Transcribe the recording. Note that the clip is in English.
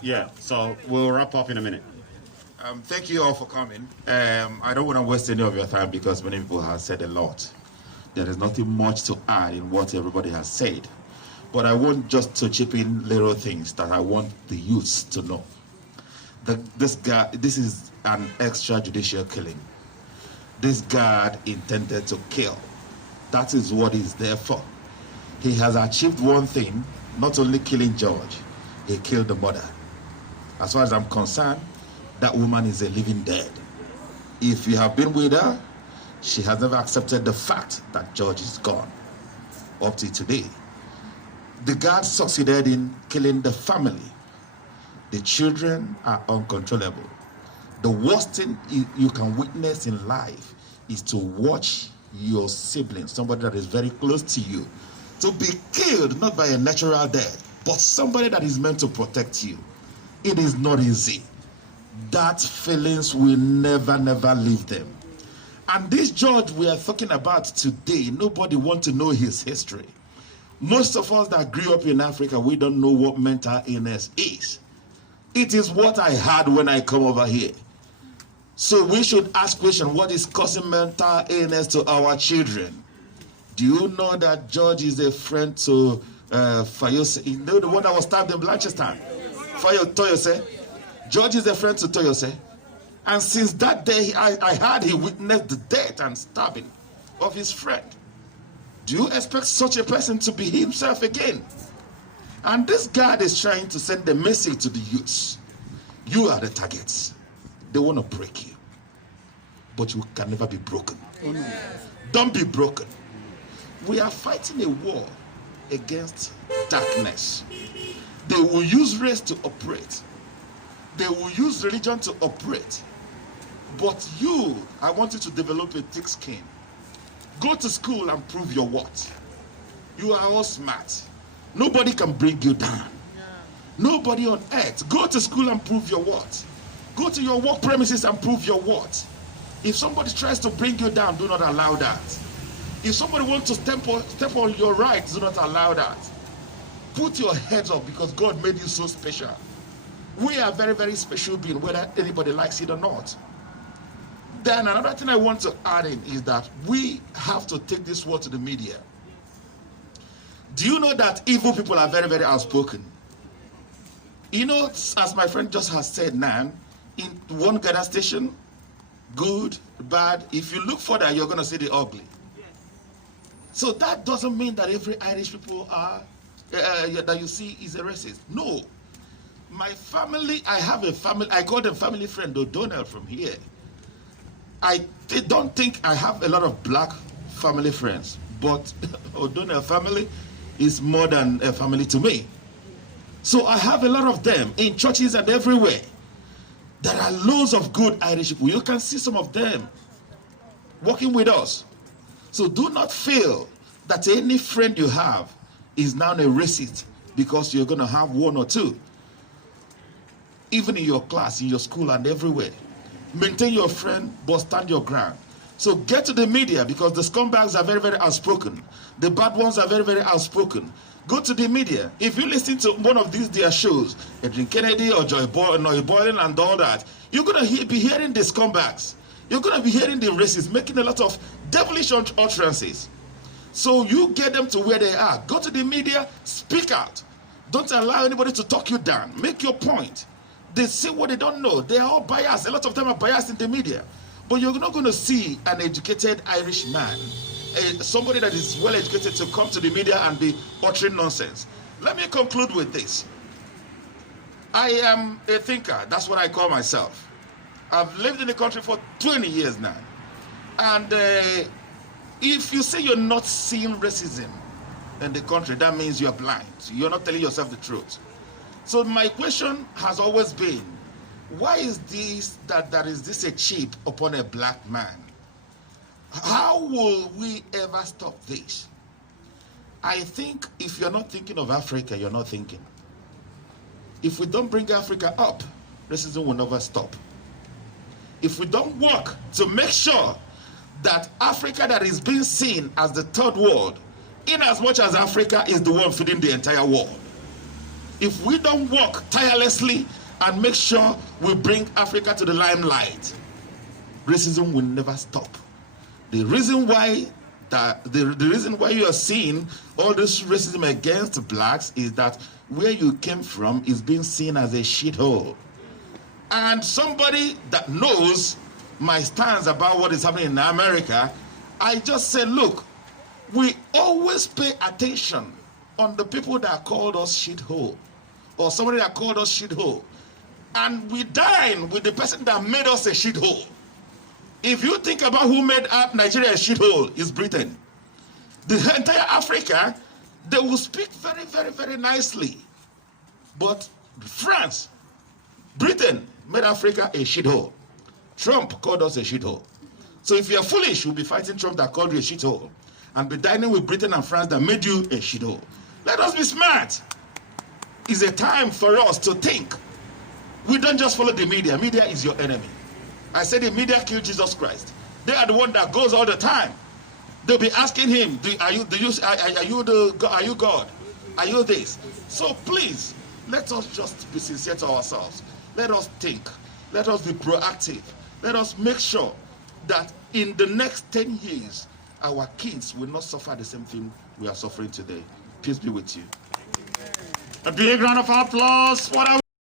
Yeah, so we'll wrap up in a minute. Thank you all for coming. I don't want to waste any of your time because many people have said a lot. There is nothing much to add in what everybody has said. But I want just to chip in little things that I want the youths to know. This is an extrajudicial killing. This guard intended to kill. That is what he's there for. He has achieved one thing, not only killing George, he killed the mother. As far as I'm concerned, that woman is a living dead. If you have been with her, she has never accepted the fact that George is gone up to today. The guard succeeded in killing the family. The children are uncontrollable. The worst thing you can witness in life is to watch your sibling, somebody that is very close to you, to be killed, not by a natural death, but somebody that is meant to protect you. It is not easy. That feelings will never leave them. And this George we are talking about today, nobody wants to know his history. Most of us that grew up in Africa, we don't know what mental illness is. It is what I had when I come over here. So we should ask questions, what is causing mental illness to our children? Do you know that George is a friend to Fayose? You know the one that was stabbed in Blanchardstown? Toyose. George is a friend to Toyose. And since that day, I heard he witnessed the death and stabbing of his friend. Do you expect such a person to be himself again? And this God is trying to send a message to the youths. You are the targets. They want to break you. But you can never be broken. Don't be broken. We are fighting a war against darkness. They will use race to operate. They will use religion to operate. But you, I want you to develop a thick skin. Go to school and prove your worth. You are all smart. Nobody can bring you down. Nobody on earth. Go to school and prove your worth. Go to your work premises and prove your worth. If somebody tries to bring you down, do not allow that. If somebody wants to step on your rights, do not allow that. Put your heads up because God made you so special. We are very special beings, whether anybody likes it or not. Then another thing I want to add in is that we have to take this word to the media. Do you know that evil people are very outspoken? You know, as my friend just has said now, in one gather station, good, bad, if you look further, you're going to see the ugly. So that doesn't mean that every Irish people are, that you see is a racist. No. My family, I have a family, I call them family friend O'Donnell from here. I don't think I have a lot of black family friends, but O'Donnell family is more than a family to me. So I have a lot of them in churches and everywhere. There are loads of good Irish people. You can see some of them working with us. So do not feel that any friend you have is now a racist because you're going to have one or two. Even in your class, in your school and everywhere. Maintain your friend, but stand your ground. So get to the media because the scumbags are very outspoken. The bad ones are very outspoken. Go to the media. If you listen to one of these their shows, Adrian Kennedy or Joy Boylan and all that, you're going to be hearing the scumbags. You're going to be hearing the racists making a lot of devilish utterances. So you get them to where they are. Go to the media, speak out. Don't allow anybody to talk you down. Make your point. They say what they don't know. They are all biased. A lot of them are biased in the media. But you're not going to see an educated Irish man, somebody that is well educated, to come to the media and be uttering nonsense. Let me conclude with this. I am a thinker. That's what I call myself. I've lived in the country for 20 years now. And if you say you're not seeing racism in the country, that means you're blind. You're not telling yourself the truth. So my question has always been, why is this that is this a chip upon a black man? How will we ever stop this? I think if you're not thinking of Africa, you're not thinking. If we don't bring Africa up, racism will never stop. If we don't work to make sure that Africa that is being seen as the third world, in as much as Africa is the one feeding the entire world, if we don't work tirelessly and make sure we bring Africa to the limelight, racism will never stop. The reason why the reason why you are seeing all this racism against blacks is that where you came from is being seen as a shithole. And somebody that knows my stance about what is happening in America, I just say, look, we always pay attention on the people that called us shithole, or somebody that called us shithole, and we dine with the person that made us a shithole. If you think about who made Nigeria a shithole, it's Britain. The entire Africa, they will speak very, very, very nicely. But France, Britain made Africa a shithole. Trump called us a shithole. So if you're foolish, you'll be fighting Trump that called you a shithole, and be dining with Britain and France that made you a shithole. Let us be smart. It's a time for us to think. We don't just follow the media. Media is your enemy. I said the media killed Jesus Christ. They are the one that goes all the time. They'll be asking him, are you God? Are you this? So please, let us just be sincere to ourselves. Let us think. Let us be proactive. Let us make sure that in the next 10 years, our kids will not suffer the same thing we are suffering today. Peace be with you. A big round of applause. What are